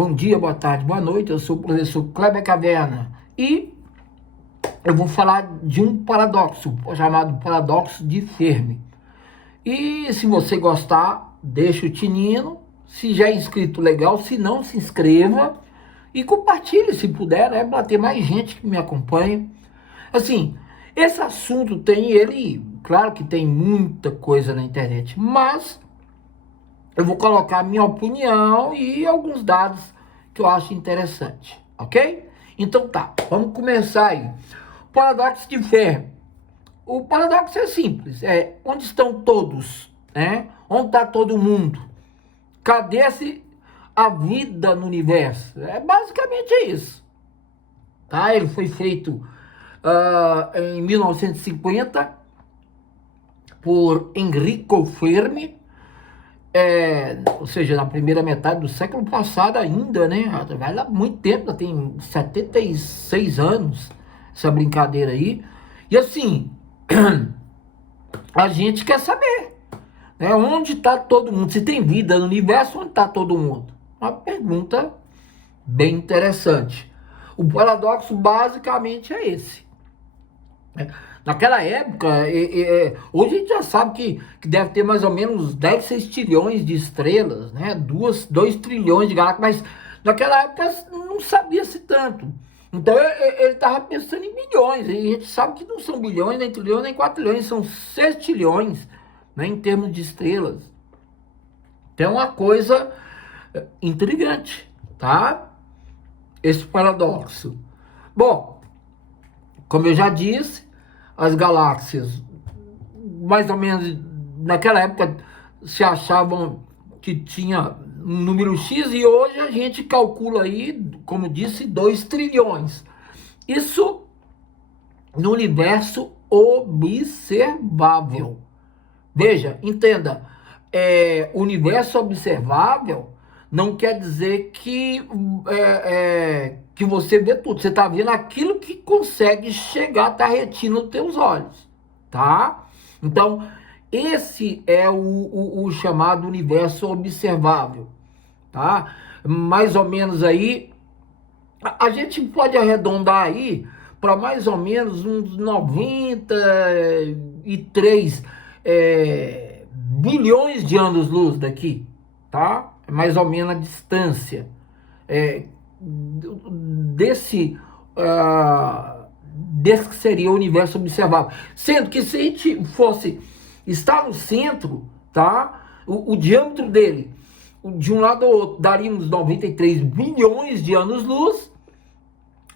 Bom dia, boa tarde, boa noite. Eu sou o professor Kleber Caverna e eu vou falar de um paradoxo chamado paradoxo de Fermi. E se você gostar, deixa o tininho. Se já é inscrito, legal. Se não, se inscreva e compartilhe se puder, né? Para ter mais gente que me acompanhe. Assim, esse assunto tem ele, claro que tem muita coisa na internet, mas eu vou colocar a minha opinião e alguns dados que eu acho interessante, ok? Então tá, vamos começar aí. Paradoxo de Fermi. O paradoxo é simples, onde estão todos, né? Onde está todo mundo? Cadê a vida no universo? Basicamente isso, tá? Ele foi feito em 1950 por Enrico Fermi, ou seja, na primeira metade do século passado ainda, né? Vai lá muito tempo, já tem 76 anos essa brincadeira aí. E assim, a gente quer saber, né? Onde está todo mundo? Se tem vida no universo, onde está todo mundo? Uma pergunta bem interessante. O paradoxo basicamente é esse. Naquela época, hoje a gente já sabe que deve ter mais ou menos 10, 6 trilhões de estrelas, né? 2 trilhões de galáxias, mas naquela época não sabia-se tanto. Então ele estava pensando em bilhões, e a gente sabe que não são bilhões, nem trilhões, nem 4 trilhões, são 6 trilhões, né, em termos de estrelas. Então é uma coisa intrigante, tá? Esse paradoxo. Bom, como eu já disse, as galáxias, mais ou menos naquela época, se achavam que tinha um número X e hoje a gente calcula aí, como disse, 2 trilhões. Isso no universo observável. Veja, entenda, universo observável não quer dizer que você vê tudo. Você está vendo aquilo que consegue chegar até a retina dos teus olhos, tá? Então, esse é o chamado universo observável, tá? Mais ou menos aí, a gente pode arredondar aí para mais ou menos uns 93 bilhões de anos-luz daqui, tá? É mais ou menos a distância desse que seria o universo observável. Sendo que se a gente fosse estar no centro, tá? O diâmetro dele, de um lado ao outro, daria uns 93 bilhões de anos-luz.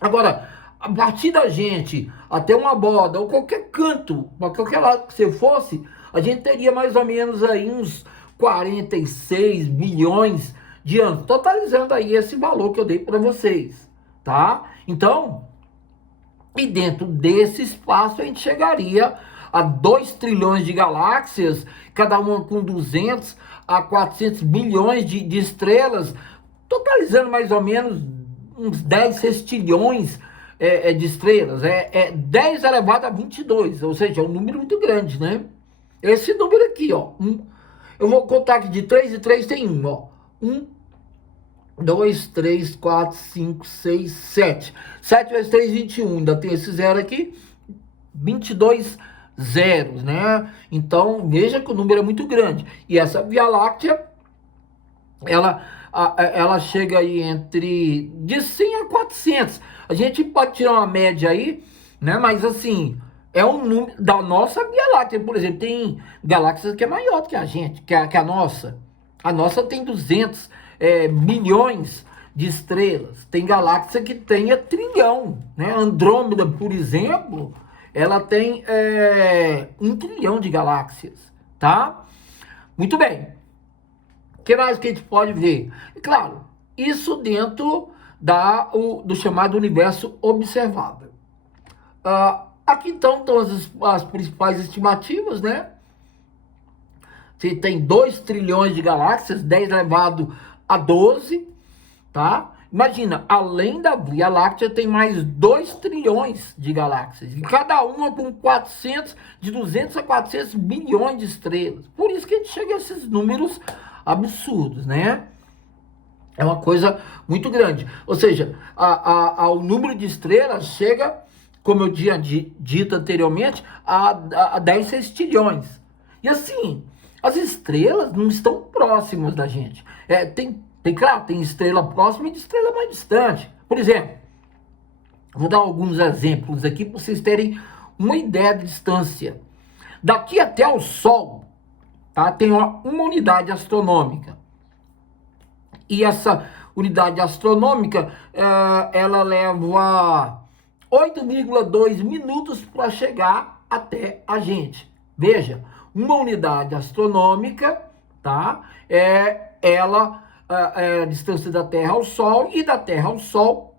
Agora, a partir da gente até uma borda, ou qualquer canto, para qualquer lado que você fosse, a gente teria mais ou menos aí uns 46 bilhões de anos, totalizando aí esse valor que eu dei para vocês, tá? Então, e dentro desse espaço a gente chegaria a 2 trilhões de galáxias, cada uma com 200 a 400 bilhões de estrelas, totalizando mais ou menos uns 10 sextilhões de estrelas. 10 elevado a 22, ou seja, é um número muito grande, né? Esse número aqui, ó. Eu vou contar aqui de 3 e 3 tem 1, ó. 1, 2, 3, 4, 5, 6, 7. 7 vezes 3, 21. Ainda tem esse zero aqui. 22 zeros, né? Então, veja que o número é muito grande. E essa Via Láctea, ela chega aí entre de 100 a 400. A gente pode tirar uma média aí, né? Mas assim, é um número da nossa Via Láctea. Por exemplo, tem galáxias que é maior do que a gente, que a nossa. A nossa tem 200 milhões de estrelas. Tem galáxia que tem trilhão, né? Andrômeda, por exemplo, ela tem 1 trilhão de galáxias, tá? Muito bem. O que mais que a gente pode ver? Claro, isso dentro do chamado universo observável. Aqui então estão as principais estimativas, né? Você tem 2 trilhões de galáxias, 10 elevado a 12, tá? Imagina, além da Via Láctea, tem mais 2 trilhões de galáxias. E cada uma com 200 a 400 bilhões de estrelas. Por isso que a gente chega a esses números absurdos, né? É uma coisa muito grande. Ou seja, o número de estrelas chega, como eu tinha dito anteriormente, a 10 sextilhões. E assim, as estrelas não estão próximas da gente. Claro, tem estrela próxima e de estrela mais distante. Por exemplo, vou dar alguns exemplos aqui para vocês terem uma ideia de distância. Daqui até o Sol, tá, tem uma unidade astronômica. E essa unidade astronômica, ela leva 8,2 minutos para chegar até a gente. Veja, uma unidade astronômica, tá? A distância da Terra ao Sol, e da Terra ao Sol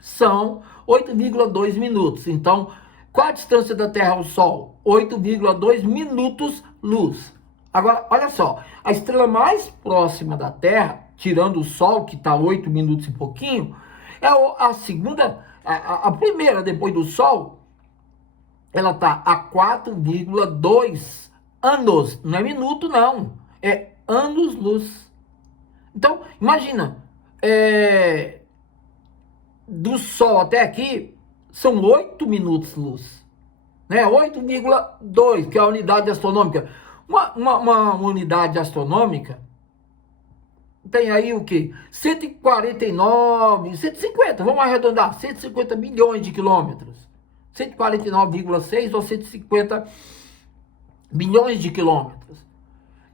são 8,2 minutos. Então, qual a distância da Terra ao Sol? 8,2 minutos-luz. Agora, olha só, a estrela mais próxima da Terra, tirando o Sol, que está 8 minutos e pouquinho, é a segunda, a primeira depois do Sol, ela está a 4,2 anos. Não é minuto, não. É anos-luz. Então, imagina, do Sol até aqui, são 8 minutos-luz. Né? 8,2, que é a unidade astronômica. Uma unidade astronômica tem aí o quê? 149, 150, vamos arredondar, 150 milhões de quilômetros. 149,6 ou 150 milhões de quilômetros.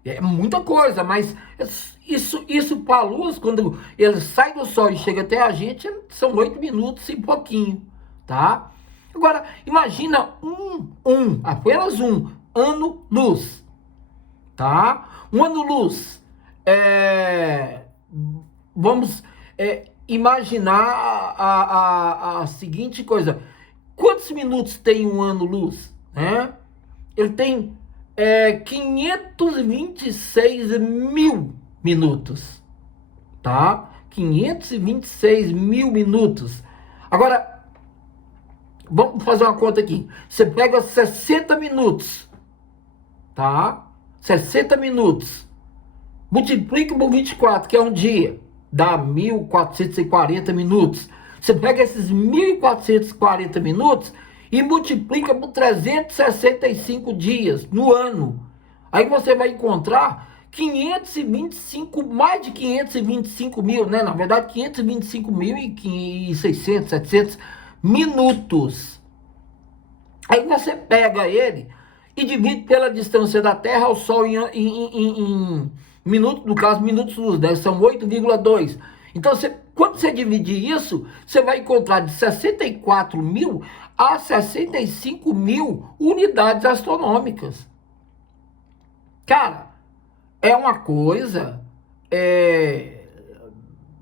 É muita coisa, mas isso para a luz, quando ele sai do Sol e chega até a gente, são 8 minutos e pouquinho, tá? Agora, imagina apenas um ano-luz. Tá? Um ano-luz, vamos imaginar a seguinte coisa. Quantos minutos tem um ano-luz? Né? Ele tem 526 mil minutos. Tá? 526 mil minutos. Agora, vamos fazer uma conta aqui. Você pega 60 minutos. Tá? 60 minutos, multiplica por 24, que é um dia, dá 1.440 minutos. Você pega esses 1.440 minutos e multiplica por 365 dias no ano. Aí você vai encontrar 525, mais de 525 mil, né? Na verdade, 525.600, 700 minutos. Aí você pega ele e divide pela distância da Terra ao Sol em minutos, no caso, minutos-luz, né? São 8,2. Então, quando você dividir isso, você vai encontrar de 64 mil a 65 mil unidades astronômicas. Cara, é uma coisa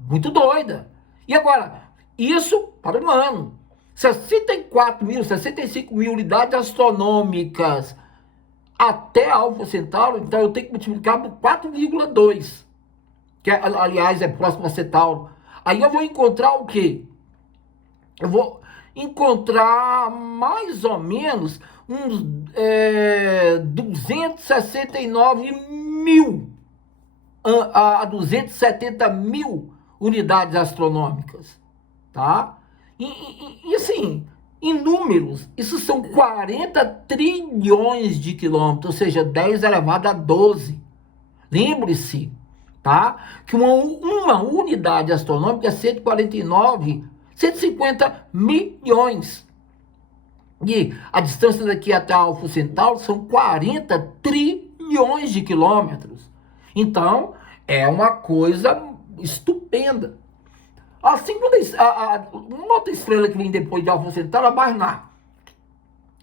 muito doida. E agora, isso para o ano. 65 mil unidades astronômicas até Alfa Centauro, então eu tenho que multiplicar por 4,2, que aliás é próximo a Centauro. Aí eu vou encontrar o quê? Eu vou encontrar mais ou menos uns 269 mil a 270 mil unidades astronômicas, tá? E assim, em números, isso são 40 trilhões de quilômetros, ou seja, 10 elevado a 12. Lembre-se, tá? Que uma unidade astronômica é 150 milhões. E a distância daqui até Alfa Centauro são 40 trilhões de quilômetros. Então, é uma coisa estupenda. Assim, uma outra estrela que vem depois de Alfa Centauro, a Barnard,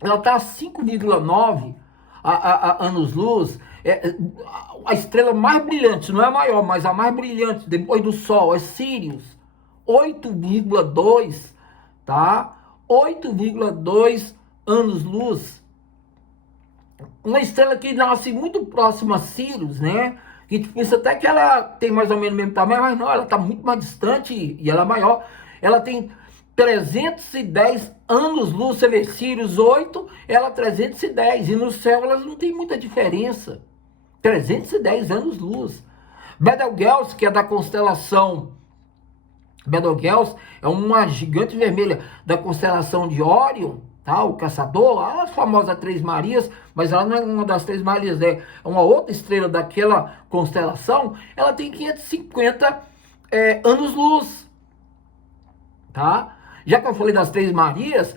ela está a 5,9 anos-luz. A estrela mais brilhante, não é a maior, mas a mais brilhante depois do Sol é Sirius, 8,2, tá? 8,2 anos-luz. Uma estrela que nasce muito próxima a Sirius, né? A gente pensa até que ela tem mais ou menos o mesmo tamanho, mas não, ela está muito mais distante e ela é maior. Ela tem 310 anos-luz, você vê, Sirius 8, ela 310, e no céu elas não tem muita diferença. 310 anos-luz. Betelgeuse, que é da constelação... Betelgeuse é uma gigante vermelha da constelação de Órion, tá? O caçador, a famosa Três Marias, mas ela não é uma das Três Marias, é uma outra estrela daquela constelação. Ela tem 550 anos-luz, tá? Já que eu falei das Três Marias,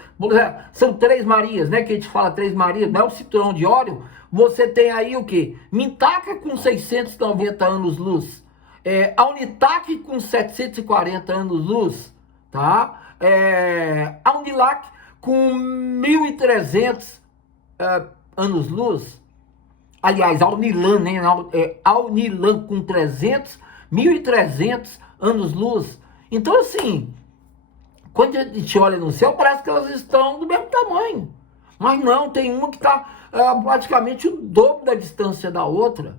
são Três Marias, né? Que a gente fala Três Marias, não é o cinturão de Órion. Você tem aí o quê? Mintaka com 690 anos-luz. A Unitac com 740 anos-luz, tá? A Unilac com 1.300 anos-luz. Aliás, a Unilan, né? A Unilan com 1.300 anos-luz. Então, assim, quando a gente olha no céu, parece que elas estão do mesmo tamanho. Mas não, tem uma que está praticamente o dobro da distância da outra,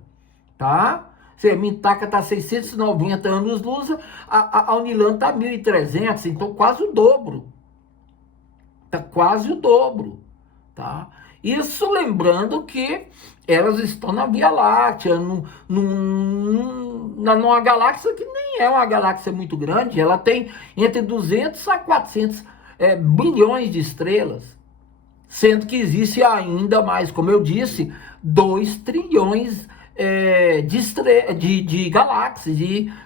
tá? Se a Mintaka está 690 anos-luz, a Unilan está 1.300, então quase o dobro. Está quase o dobro, tá? Isso lembrando que elas estão na Via Láctea, numa galáxia que nem é uma galáxia muito grande, ela tem entre 200 a 400 bilhões de estrelas, sendo que existe ainda mais, como eu disse, 2 trilhões de galáxias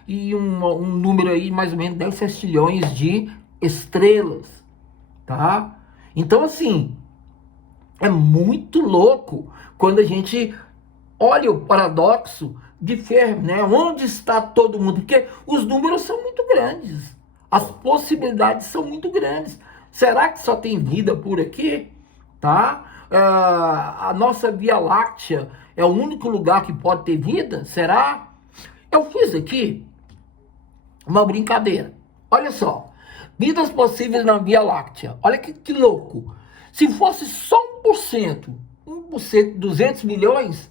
e um número aí mais ou menos 10 sextilhões de estrelas, tá? Então, assim, é muito louco quando a gente olha o paradoxo de Fermi, né? Onde está todo mundo? Porque os números são muito grandes, as possibilidades são muito grandes. Será que só tem vida por aqui? Tá? A nossa Via Láctea é o único lugar que pode ter vida? Será? Eu fiz aqui uma brincadeira. Olha só. Vidas possíveis na Via Láctea. Olha que louco. Se fosse só 1%, 200 milhões,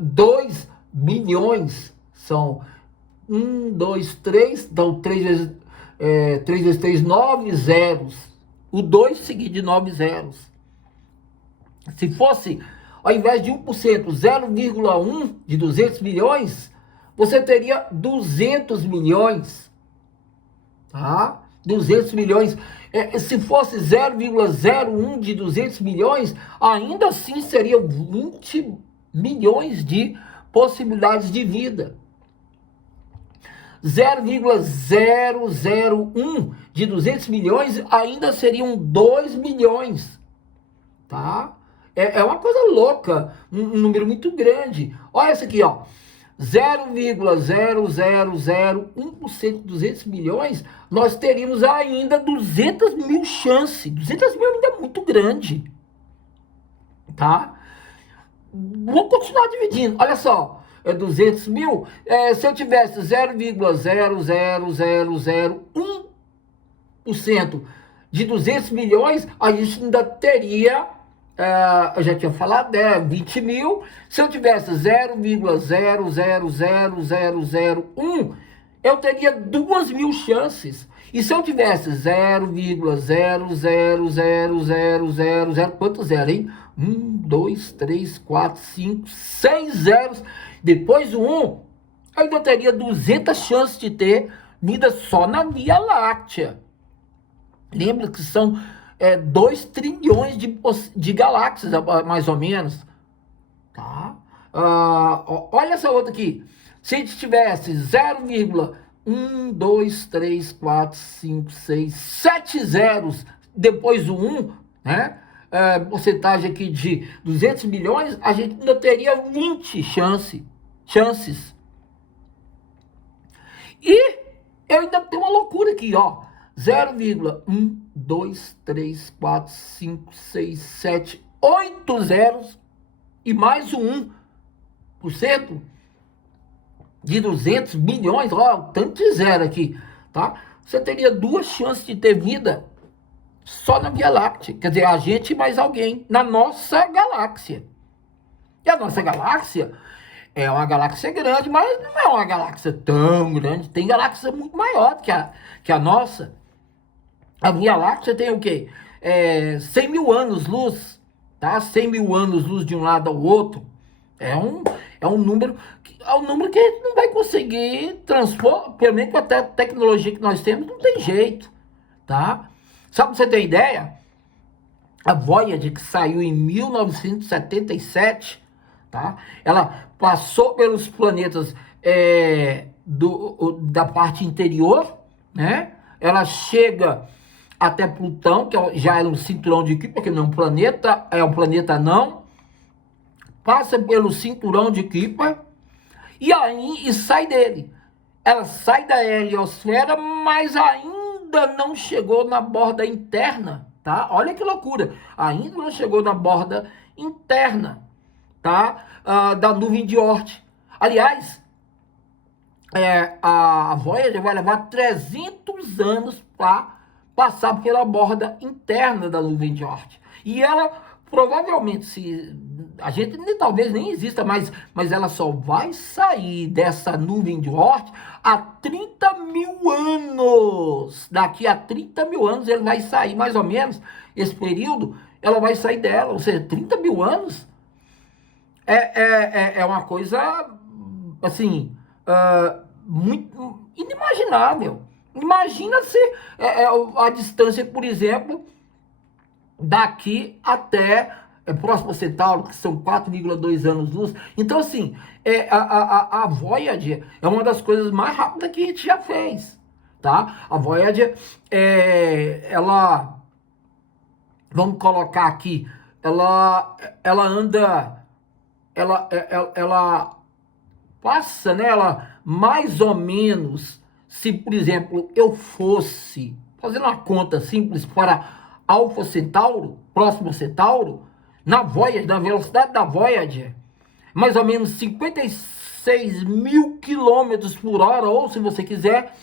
2 bilhões são 1, 2, 3, então 3 vezes 3, 9 zeros. O 2 seguido de 9 zeros. Se fosse, ao invés de 1%, 0,1 de 200 milhões, você teria 200 milhões. Tá? 200 milhões. Se fosse 0,01 de 200 milhões, ainda assim seriam 20 milhões de possibilidades de vida. 0,001 de 200 milhões ainda seriam 2 milhões, tá? É uma coisa louca, um número muito grande. Olha essa aqui, ó. 0,0001% de 200 milhões, nós teríamos ainda 200 mil chances. 200 mil ainda é muito grande, tá? Vou continuar dividindo. Olha só, 200 mil. Se eu tivesse 0,00001% de 200 milhões, a gente ainda teria, eu já tinha falado, 20 mil. Se eu tivesse 0,000001, eu teria 2 mil chances. E se eu tivesse 0,00000, quantos zeros, hein? 1, 2, 3, 4, 5, 6 zeros. Depois do 1, eu ainda teria 200 chances de ter vida só na Via Láctea. Lembra que são 2 trilhões de galáxias, mais ou menos. Tá? Olha essa outra aqui. Se a gente tivesse 0,1, 2, 3, 4, 5, 6, 7 zeros depois do 1, né? Porcentagem aqui de 200 milhões, a gente ainda teria 20 chances. E eu ainda tenho uma loucura aqui, ó. 0,1, 2, 3, 4, 5, 6, 7, 8 zeros e mais um 1% de 200 milhões, ó, tanto de zero aqui, tá? Você teria 2 chances de ter vida só na Via Láctea. Quer dizer, a gente e mais alguém na nossa galáxia. E a nossa galáxia é uma galáxia grande, mas não é uma galáxia tão grande. Tem galáxia muito maior que a nossa. A Via Láctea tem o quê? 100 mil anos-luz, tá? 100 mil anos-luz de um lado ao outro. É É um número que a gente não vai conseguir transpor, pelo menos com a tecnologia que nós temos, não tem jeito, tá? Só para você ter ideia, a Voyager, que saiu em 1977, tá? Ela passou pelos planetas da parte interior, né? Ela chega até Plutão, que já era um cinturão de Kuiper, que não é um planeta não, passa pelo cinturão de Kuiper e sai dele. Ela sai da heliosfera, mas ainda não chegou na borda interna, tá? Olha que loucura, ainda não chegou na borda interna, tá? Da nuvem de Oort. Aliás, a Voyager vai levar 300 anos para passar pela borda interna da nuvem de Oort. E ela provavelmente, a gente talvez nem exista, mas ela só vai sair dessa nuvem de Oort há 30 mil anos. Daqui a 30 mil anos ele vai sair, mais ou menos, esse período, ela vai sair dela. Ou seja, 30 mil anos é uma coisa, assim, muito inimaginável. Imagina se a distância, por exemplo, daqui até Próximo Centauro, que são 4,2 anos-luz. Então, assim, a Voyager é uma das coisas mais rápidas que a gente já fez, tá? A Voyager, ela, vamos colocar aqui, ela anda, ela passa, né, ela mais ou menos, se, por exemplo, eu fosse, fazendo uma conta simples para Alfa Centauro, Próximo Centauro, na Voyager, na velocidade da Voyager, mais ou menos 56 mil quilômetros por hora, ou se você quiser,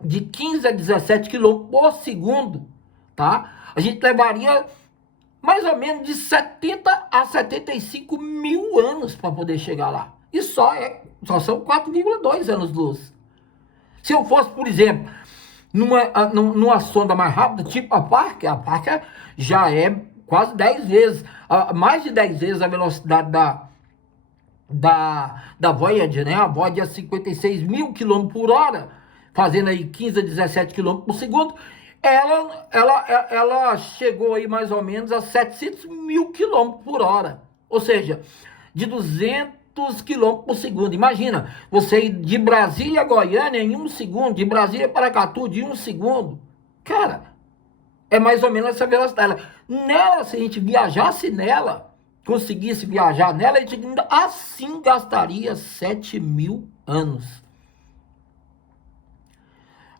de 15 a 17 quilômetros por segundo, tá? A gente levaria mais ou menos de 70 a 75 mil anos para poder chegar lá. E só são 4,2 anos-luz. Se eu fosse, por exemplo, numa sonda mais rápida, tipo a Parker já é quase 10 vezes, mais de 10 vezes a velocidade da Voyager, né? A Voyager é 56 mil quilômetros por hora, fazendo aí 15 a 17 quilômetros por segundo. Ela chegou aí mais ou menos a 700 mil quilômetros por hora. Ou seja, de 200 quilômetros por segundo. Imagina, você ir de Brasília a Goiânia em 1 segundo, de Brasília para Paracatu de 1 segundo. Cara, é mais ou menos essa velocidade. Nela, se a gente viajasse nela, conseguisse viajar nela, a gente ainda assim gastaria 7 mil anos.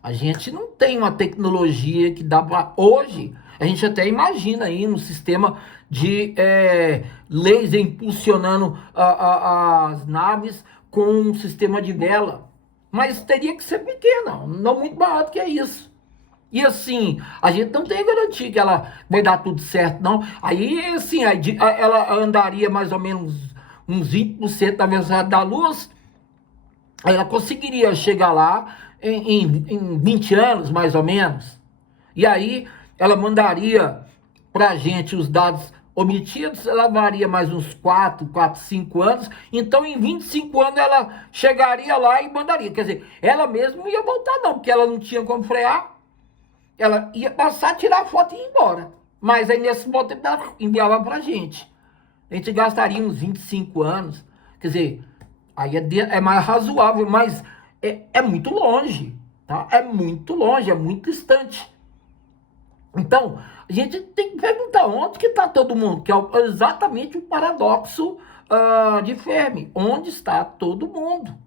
A gente não tem uma tecnologia que dá para... Hoje, a gente até imagina aí um sistema de laser impulsionando as naves com um sistema de vela. Mas teria que ser pequena, não muito barato que é isso. E assim, a gente não tem garantia que ela vai dar tudo certo, não. Aí, assim, ela andaria mais ou menos uns 20% da velocidade da luz, aí ela conseguiria chegar lá em 20 anos, mais ou menos. E aí, ela mandaria pra gente os dados omitidos, ela levaria mais uns 5 anos. Então, em 25 anos, ela chegaria lá e mandaria. Quer dizer, ela mesma não ia voltar, não, porque ela não tinha como frear. Ela ia passar, tirar a foto e ir embora. Mas aí, nesse momento, ela enviava pra gente. A gente gastaria uns 25 anos. Quer dizer, aí é mais razoável, mas é muito longe, tá? É muito longe, é muito distante. Então, a gente tem que perguntar onde que está todo mundo, que é exatamente o paradoxo de Fermi. Onde está todo mundo,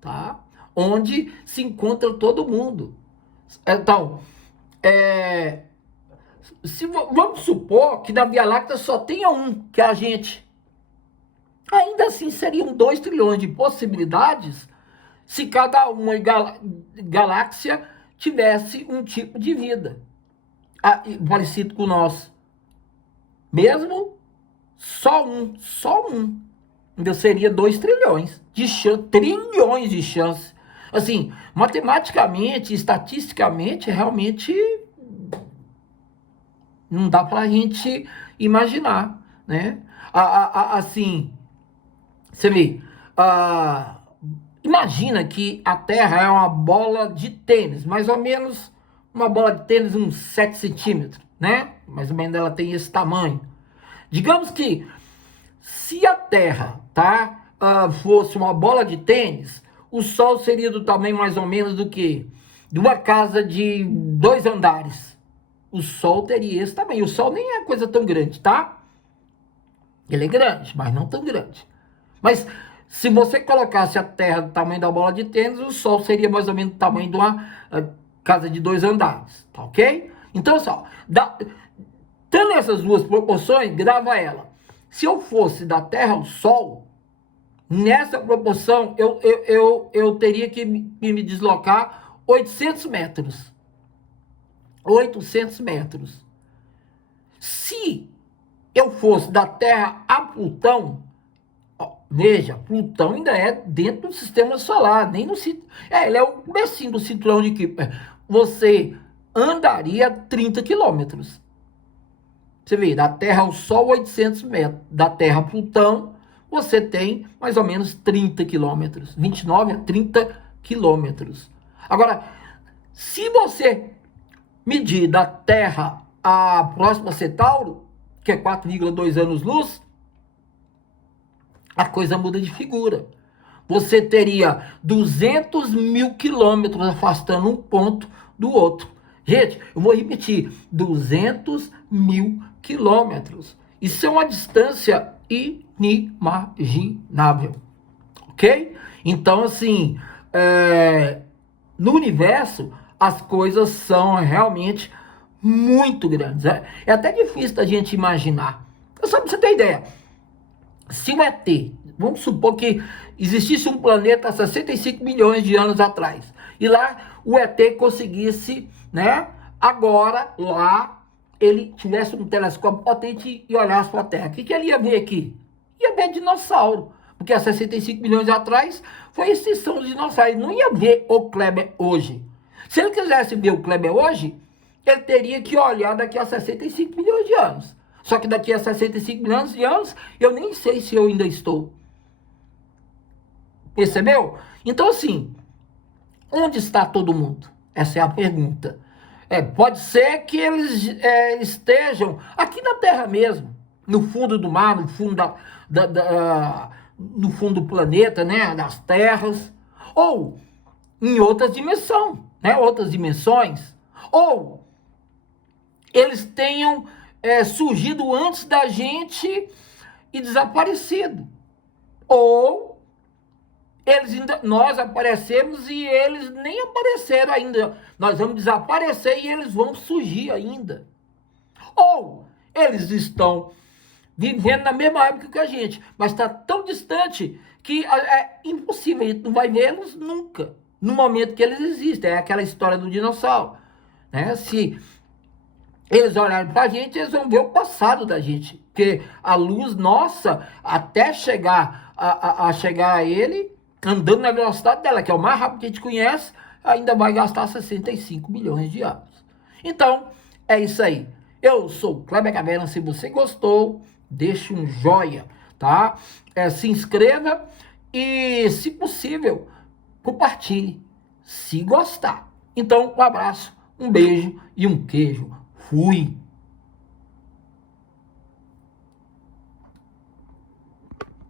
tá? Onde se encontra todo mundo. Então, vamos supor que da Via Láctea só tenha um, que é a gente. Ainda assim, seriam 2 trilhões de possibilidades se cada uma galáxia tivesse um tipo de vida parecido com o nosso. Mesmo só um. Então seria 2 trilhões de chances. Assim, matematicamente, estatisticamente, realmente não dá pra gente imaginar, né? Assim, Você vê, imagina que a Terra é uma bola de tênis, mais ou menos uma bola de tênis uns 7 centímetros, né? Mais ou menos ela tem esse tamanho. Digamos que se a Terra, tá, fosse uma bola de tênis, o Sol seria do tamanho mais ou menos do que? De uma casa de 2 andares. O Sol teria esse tamanho. O Sol nem é coisa tão grande, tá? Ele é grande, mas não tão grande. Mas se você colocasse a Terra do tamanho da bola de tênis, o Sol seria mais ou menos do tamanho de uma casa de 2 andares, tá ok? Então, só, tendo essas duas proporções, grava ela. Se eu fosse da Terra ao Sol, nessa proporção, eu teria que me deslocar 800 metros. 800 metros. Se eu fosse da Terra a Plutão, veja, Plutão ainda é dentro do sistema solar, nem no ele é o comecinho do cinturão de Kuiper. Você andaria 30 quilômetros. Você vê, da Terra ao Sol, 800 metros. Da Terra a Plutão, você tem mais ou menos 30 quilômetros. 29 a 30 quilômetros. Agora, se você medir da Terra à próxima Centauro, que é 4,2 anos-luz, a coisa muda de figura. Você teria 200 mil quilômetros afastando um ponto do outro. Gente, eu vou repetir, 200 mil quilômetros. Isso é uma distância inimaginável, ok? Então, assim, no universo, as coisas são realmente muito grandes. É até difícil da gente imaginar. Só para você ter ideia, se o ET, vamos supor que existisse um planeta há 65 milhões de anos atrás, e lá o ET conseguisse, né, agora, lá, ele tivesse um telescópio potente e olhasse para a Terra. O que ele ia ver aqui? Ia ver dinossauro. Porque há 65 milhões atrás foi a extinção dos dinossauros. Ele não ia ver o Kleber hoje. Se ele quisesse ver o Kleber hoje, ele teria que olhar daqui a 65 milhões de anos. Só que daqui a 65 milhões de anos, eu nem sei se eu ainda estou. Percebeu? Então, assim, onde está todo mundo? Essa é a pergunta. Pode ser que eles estejam aqui na Terra mesmo, no fundo do mar, no fundo no fundo do planeta, né, das terras, ou em outras dimensões, né, outras dimensões, ou eles tenham surgido antes da gente e desaparecido, ou nós aparecemos e eles nem apareceram ainda. Nós vamos desaparecer e eles vão surgir ainda. Ou eles estão vivendo na mesma época que a gente, mas está tão distante que é impossível, a gente não vai vê-los nunca, no momento que eles existem. É aquela história do dinossauro, né? Se eles olharem para a gente, eles vão ver o passado da gente, porque a luz nossa, até chegar a chegar a ele, andando na velocidade dela, que é o mais rápido que a gente conhece, ainda vai gastar 65 milhões de anos. Então, é isso aí. Eu sou o Kleber Caverna. Se você gostou, deixe um joia, tá? Se inscreva e, se possível, compartilhe, se gostar. Então, um abraço, um beijo e um queijo. Fui!